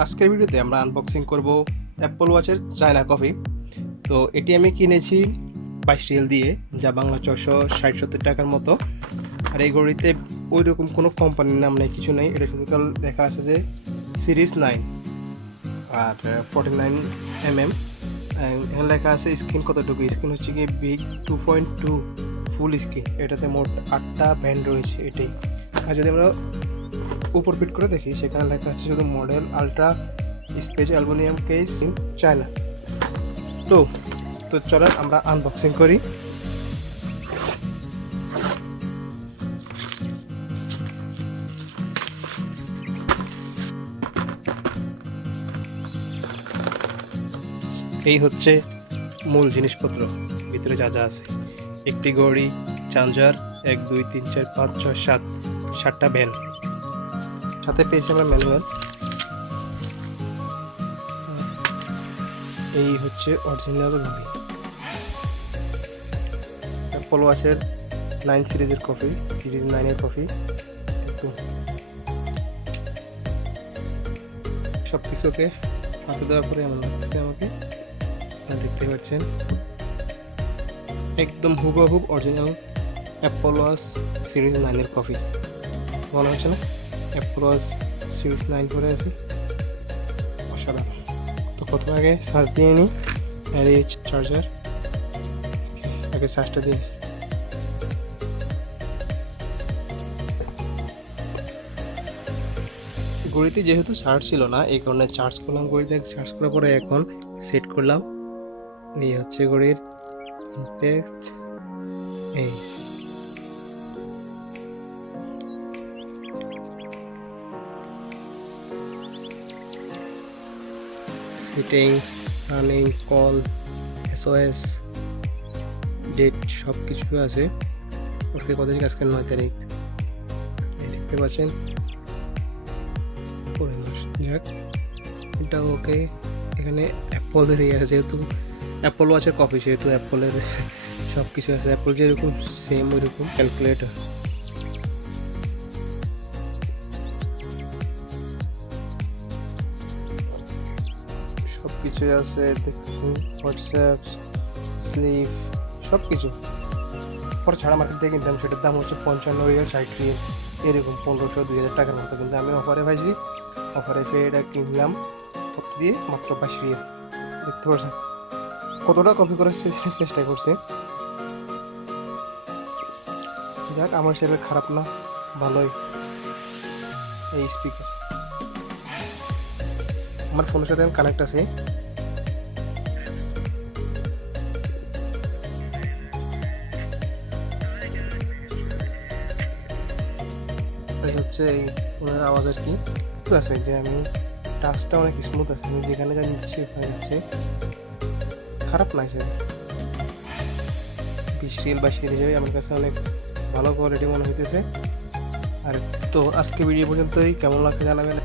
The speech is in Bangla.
আজকের ভিডিওতে আমরা আনবক্সিং করব অ্যাপল ওয়াচের চায়না কফি। তো এটি আমি কিনেছি 22 রিয়াল দিয়ে, যা বাংলা 460-70 টাকার মতো। আর এই ঘড়িতে ওই রকম কোনো কোম্পানির নাম নেই, কিছু নেই। এটা শুধু লেখা আছে যে সিরিজ 9 আর 49 mm। এখানে লেখা আছে স্ক্রিন কতটুকু। স্ক্রিন হচ্ছে কি বিগ 2.2 ফুল স্ক্রিন। এটাতে মোট 8টা ব্যান্ড রয়েছে এটাই। আর যদি আমরা উপর পিট করে দেখি, সেখানে লেখা আছে শুধু model ultra space aluminium case in China. তো তো চলেন আমরা আনবক্সিং করি। এই হচ্ছে মূল জিনিসপত্র, ভিতরে যা যা আছে। একটি ঘড়ি, চার্জার, 1 2 3 4 5 6 7 7টা ব্যান্ড। সাথে পেয়েছি আমরা ম্যানুয়াল। এই হচ্ছে অরিজিনাল ঘড়ি, অ্যাপল ওয়াচের 9 সিরিজের কফি, সিরিজ 9-এর কফি। সব কিছুকে হাতে দেওয়ার পরে এমন লাগছে আমাকে, দেখতে পাচ্ছেন একদম হুবহুব অরিজিনাল অ্যাপল ওয়াচ সিরিজ 9-এর কফি। মনে হচ্ছে না অ্যাপল ওয়াচ সিরিজ 9 করে আছে? অসাধারণ। তো প্রথমে আগে চার্জ দিয়ে নিই। আর এই চার্জার, আগে চার্জটা দিই। ঘড়িতে যেহেতু চার্জ ছিল না, এই কারণে চার্জ করলাম। ঘড়িতে চার্জ করার পরে এখন সেট করলাম। এই হচ্ছে ঘড়ির ইনটেক্সট। এই settings, running, call, SOS, date সব কিছু আছে। আজকে কত তারিখ? আজকে 9 তারিখ। দেখতে পাচ্ছেন পরে মাস। যাক, এটা ওকে। এখানে অ্যাপলের আছে, যেহেতু অ্যাপল ওয়াচের কপি, সেহেতু অ্যাপলের সব কিছু আছে। অ্যাপল যেরকম সেম ওই রকম ক্যালকুলেটর। সব কিছু আছে দেখুন, হোয়াটসঅ্যাপ, স্লিপ, সব কিছু। পরে ছাড়া মার্কেট থেকে কিনতাম, সেটার দাম হচ্ছে 55 রিয়াল, 60 রিয়াল, এরকম 1500-2000 টাকার মতো। কিন্তু আমি অফারে পাইছি, অফারে পেয়ে এটা কিনলাম কত দিয়ে? মাত্র 22 রিয়াল। দেখতে পাচ্ছেন কতটা কপি করার চেষ্টা করছে। যাক, আমার সেটা খারাপ না, ভালোই। এই স্পিকার আমার ফোনের সাথে কানেক্ট আছে। এই হচ্ছে এই ফোনের আওয়াজ আর কি। ঠিক আছে, যে আমি টাচটা অনেক স্মুথ আছে, আমি যেখানে যা নিচ্ছি ওখানে যাচ্ছে, খারাপ না হিসেবে। 20 রিয়াল 22 রিয়াল হিসেবে আমার কাছে অনেক ভালো কোয়ালিটি মনে হইতেছে। আর তো আজকে ভিডিও পর্যন্তই। কেমন লাগছে জানাবেন।